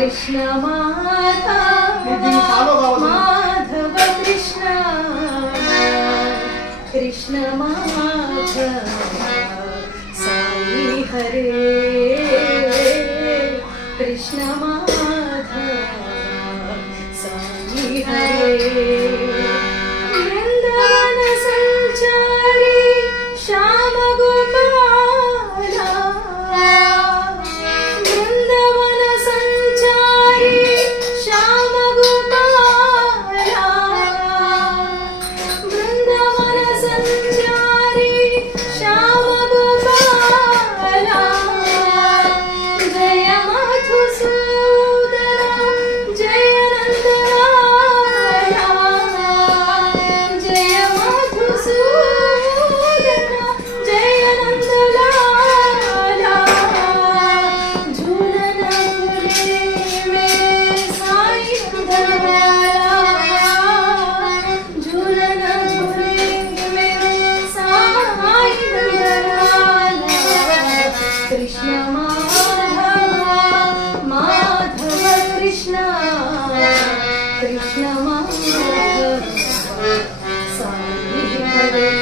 कृष्ण माधव माधव कृष्ण कृष्ण माधव साई हरे कृष्ण माधव साई हरे वृंदावन संचारी श्याम गोपाला वृंदावन संचारी श्याम गोपाला वृंदावन संचारी श्याम गोपाला जय मधुसूदन जय नंदलाला जय मधुसूदन जय नंदलाला झूलन झूले मेरे साईं दरबारा झूलन झूले मेरे साईं दरबारा कृष्ण माधव माधव कृष्ण कृष्ण माधव साई हरे